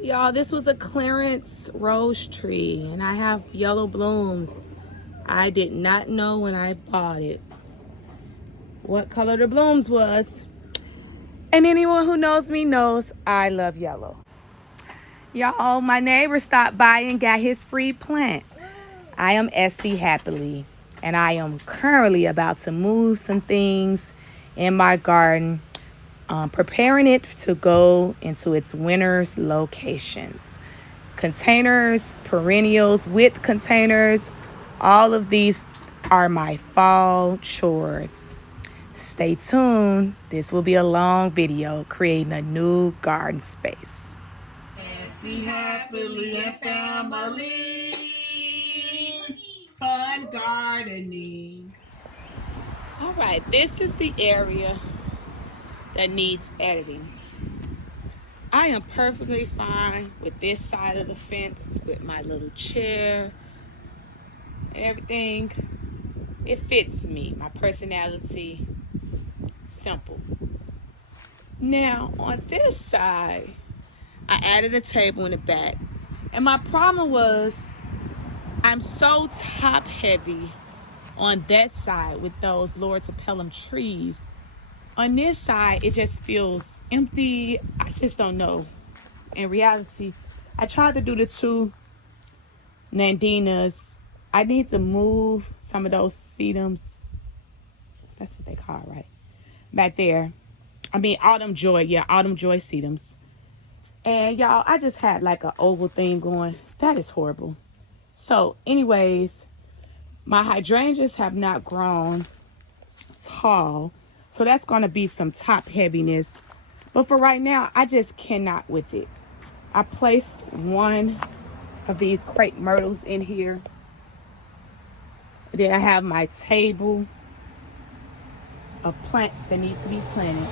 Y'all, this was a clearance rose tree and I have yellow blooms. I did not know when I bought it what color the blooms was. And anyone who knows me knows I love yellow. Y'all, my neighbor stopped by and got his free plant. I am Essie Happily, and I am currently about to move some things in my garden, preparing it to go into its winter's locations. Containers, perennials with containers, all of these are my fall chores. Stay tuned. This will be a long video creating a new garden space. Essie Happily and family, fun gardening. All right, this is the area that needs editing. I am perfectly fine with this side of the fence with my little chair and everything. It fits me, my personality, simple. Now on this side, I added a table in the back, and my problem was I'm so top heavy on that side with those Loropetalum trees. On this side, it just feels empty. I just don't know. In reality, I tried to do the two Nandinas. I need to move some of those sedums. That's what they call it, right? Back there. I mean, Autumn Joy. Yeah, Autumn Joy sedums. And y'all, I just had like an oval thing going. That is horrible. So anyways, my hydrangeas have not grown tall. So that's going to be some top heaviness. But for right now, I just cannot with it. I placed one of these crepe myrtles in here. Then I have my table of plants that need to be planted.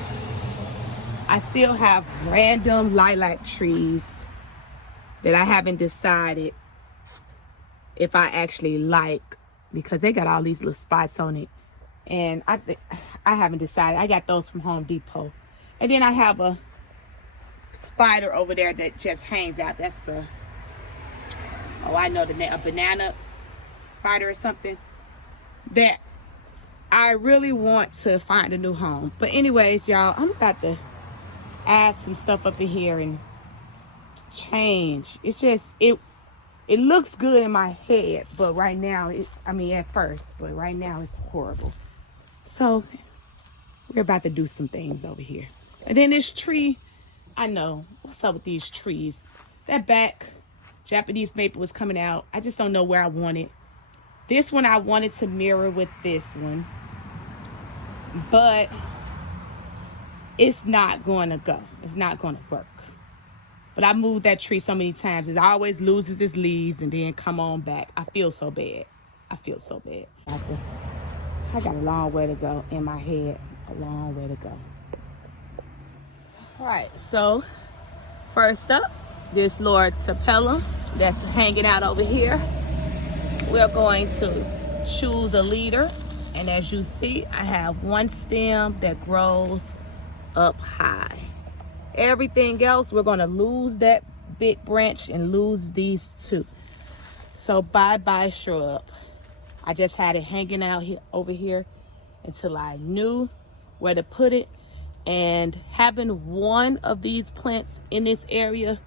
I still have random lilac trees that I haven't decided if I actually like, because they got all these little spots on it. And I haven't decided. I got those from Home Depot. And then I have a spider over there that just hangs out. That's a banana spider or something that I really want to find a new home. But anyways, y'all, I'm about to add some stuff up in here and change. It's just, it looks good in my head, but right now, at first, but right now it's horrible. So we're about to do some things over here. And then this tree, I know, what's up with these trees? That back Japanese maple was coming out. I just don't know where I want it. This one I wanted to mirror with this one, but it's not going to go. It's not going to work. But I moved that tree so many times. It always loses its leaves and then come on back. I feel so bad. I got a long way to go in my head. A long way to go. All right, so first up, this Loropetalum that's hanging out over here. We're going to choose a leader. And as you see, I have one stem that grows up high. Everything else, we're going to lose that big branch and lose these two. So bye-bye shrub. I just had it hanging out here over here until I knew where to put it. And having one of these plants in this area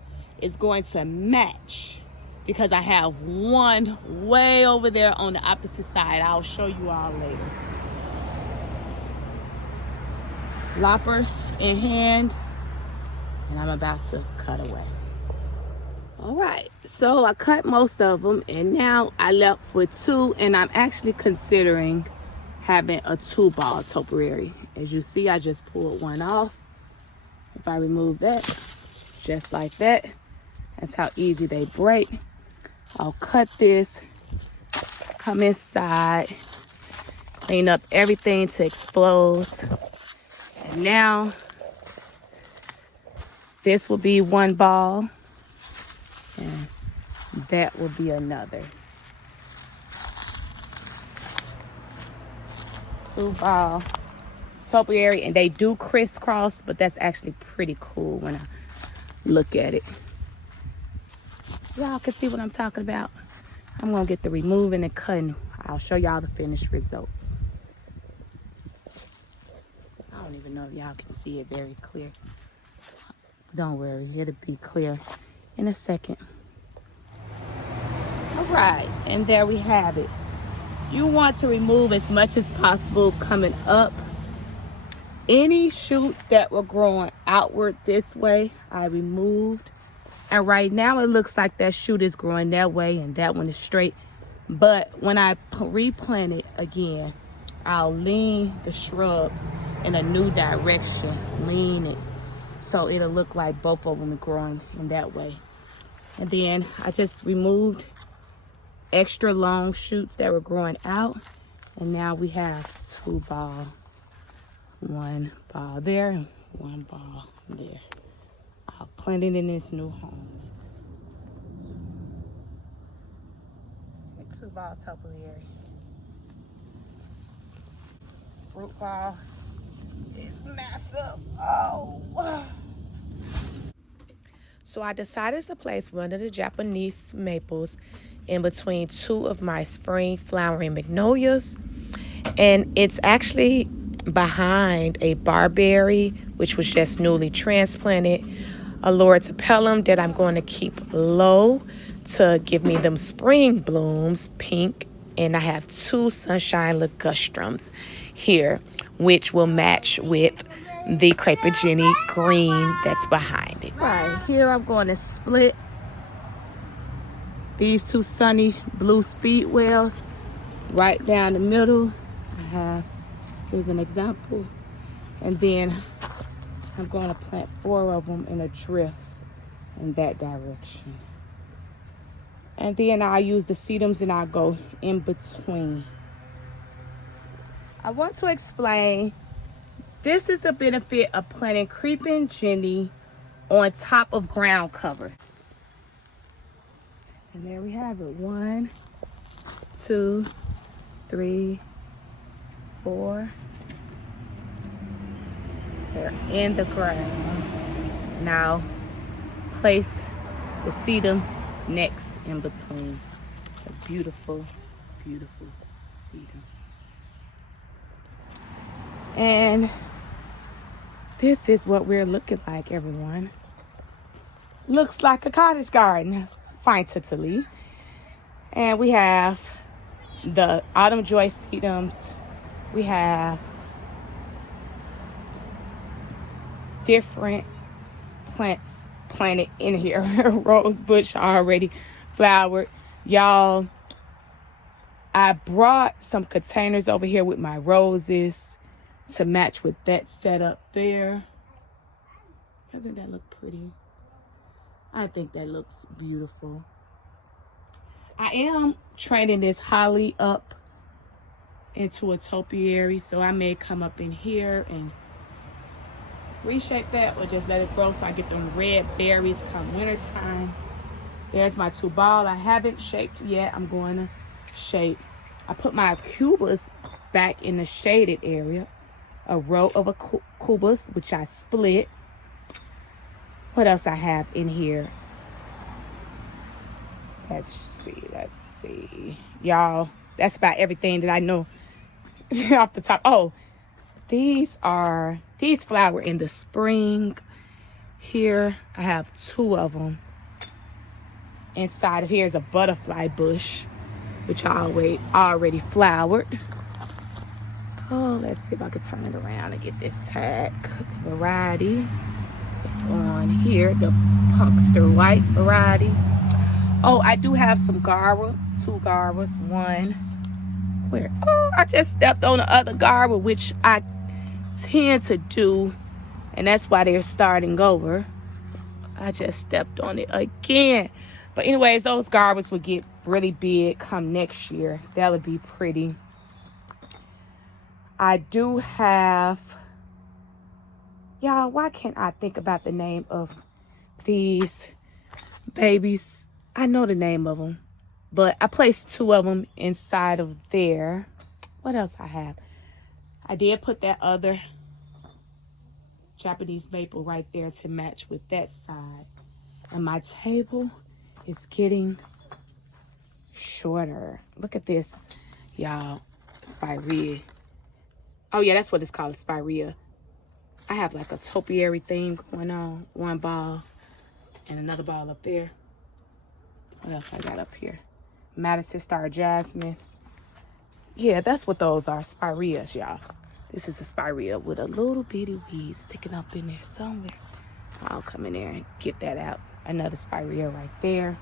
is going to match, because I have one way over there on the opposite side. I'll show you all later. Loppers in hand, and I'm about to cut away. All right, so I cut most of them, and now I left with two, and I'm actually considering having a 2-ball topiary. As you see, I just pulled one off. If I remove that, just like that, that's how easy they break. I'll cut this, come inside, clean up everything to expose. And now, this will be one ball, and that will be another. 2-ball topiary, and they do crisscross, but that's actually pretty cool when I look at it. Y'all can see what I'm talking about. I'm gonna get the removing and cutting. I'll show y'all the finished results. I don't even know if y'all can see it very clear. Don't worry, it'll be clear in a second. All right, and there we have it. You want to remove as much as possible coming up. Any shoots that were growing outward this way, I removed. And right now it looks like that shoot is growing that way and that one is straight. But when I replant it again, I'll lean the shrub in a new direction, lean it. So it'll look like both of them are growing in that way. And then I just removed extra long shoots that were growing out. And now we have 2 balls. 1 ball there and 1 ball there. I'll plant it in this new home. 2 ball topiary. Fruit ball is massive. Oh. So I decided to place one of the Japanese maples in between 2 of my spring flowering magnolias. And it's actually behind a barberry, which was just newly transplanted, a Loropetalum that I'm going to keep low to give me them spring blooms, pink, and I have 2 sunshine ligustrums here, which will match with the Crepagini green that's behind it. Right here, I'm going to split these 2 sunny blue speedwells right down the middle. I have, here's an example, and then I'm going to plant 4 of them in a drift in that direction. And then I'll use the sedums and I'll go in between. I want to explain, this is the benefit of planting creeping Jenny on top of ground cover. And there we have it. 1, 2, 3, 4. They're in the ground. Now place the sedum next in between. A beautiful, beautiful sedum. And this is what we're looking like, everyone. Looks like a cottage garden, finally. And we have the autumn joy sedums. We have different plants planted in here. Rose bush already flowered. Y'all, I brought some containers over here with my roses to match with that setup there. Doesn't that look pretty? I think that looks beautiful. I am training this holly up into a topiary, so I may come up in here and reshape that or just let it grow so I get them red berries come wintertime. There's my 2 ball. I haven't shaped yet. I'm going to shape. I put my cubas back in the shaded area. A row of a cubas, which I split. What else I have in here? Let's see. Y'all, that's about everything that I know off the top. Oh, these flower in the spring. Here, I have 2 of them. Inside of here is a butterfly bush, which I already flowered. Oh, let's see if I can turn it around and get this tag. The variety is on here, the Punkster White variety. Oh, I do have some garwa, 2 garwas. 1, where? Oh, I just stepped on the other garwa, which I tend to do, and that's why they're starting over. I just stepped on it again. But anyways, those garwas will get really big come next year. That'll be pretty. I do have, y'all, why can't I think about the name of these babies? I know the name of them, but I placed 2 of them inside of there. What else I have? I did put that other Japanese maple right there to match with that side. And my table is getting shorter. Look at this, y'all. Spirea. Oh yeah, that's what it's called, spirea. I have like a topiary thing going on. One ball and another ball up there. What else I got up here? Madison Star Jasmine. Yeah, that's what those are, spireas, y'all. This is a spirea with a little bitty weed sticking up in there somewhere. I'll come in there and get that out. Another spirea right there.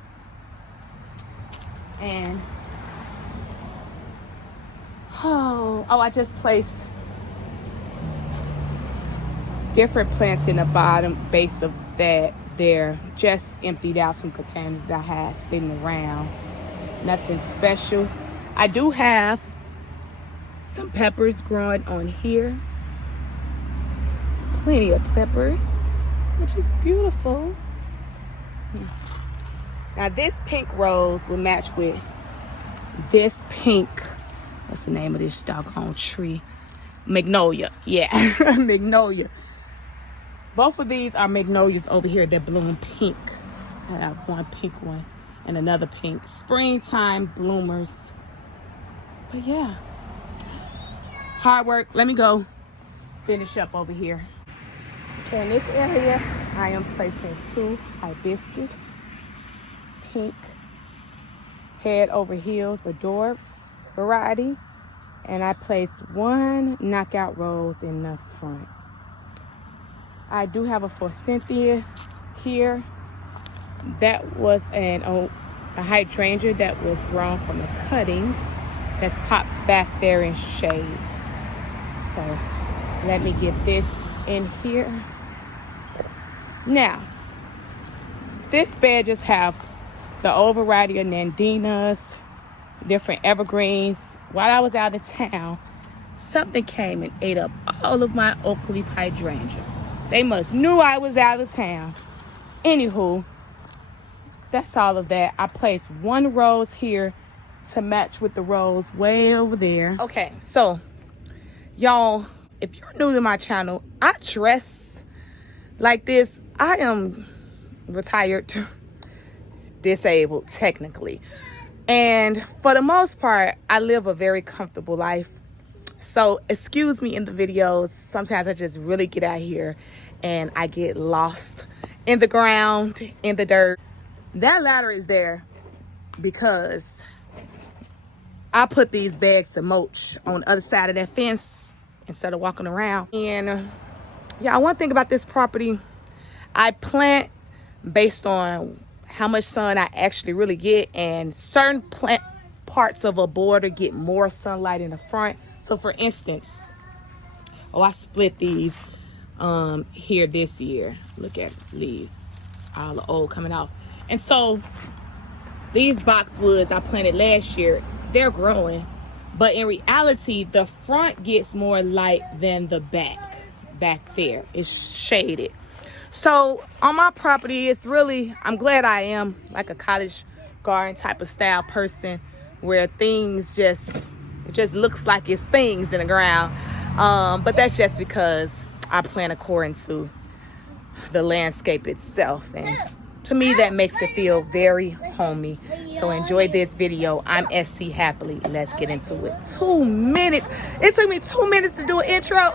And oh, I just placed different plants in the bottom base of that there. Just emptied out some containers that I had sitting around. Nothing special. I do have some peppers growing on here. Plenty of peppers, which is beautiful. Now this pink rose will match with this pink, what's the name of this doggone tree? Magnolia, yeah, magnolia. Both of these are magnolias over here that bloom pink. I have one pink one and another pink. Springtime bloomers. But yeah, hard work. Let me go finish up over here. Okay, in this area, I am placing 2 hibiscus, pink, head over heels, adored variety. And I placed 1 knockout rose in the front. I do have a forsythia here. That was a hydrangea that was grown from a cutting that's popped back there in shade. So let me get this in here. Now, this bed just have the old variety of nandinas, different evergreens. While I was out of town, something came and ate up all of my oak leaf hydrangea. They must knew I was out of town. Anywho, that's all of that. I placed 1 rose here to match with the rose way over there. Okay, so y'all, if you're new to my channel, I dress like this. I am retired, disabled technically. And for the most part, I live a very comfortable life. So excuse me in the videos. Sometimes I just really get out here and I get lost in the ground, in the dirt. That ladder is there because I put these bags of mulch on the other side of that fence instead of walking around. And yeah, one thing about this property, I plant based on how much sun I actually really get, and certain plant parts of a border get more sunlight in the front. So for instance, I split these here this year. Look at leaves, all the old coming off. And so these boxwoods I planted last year, they're growing, but in reality the front gets more light than the back there. It's shaded. So on my property, it's really, I'm glad I am like a cottage garden type of style person where things it just looks like it's things in the ground. But that's just because I plant according to the landscape itself. And to me, that makes it feel very homey. So enjoy this video. I'm ST Happily. Let's get into it. 2 minutes. It took me 2 minutes to do an intro.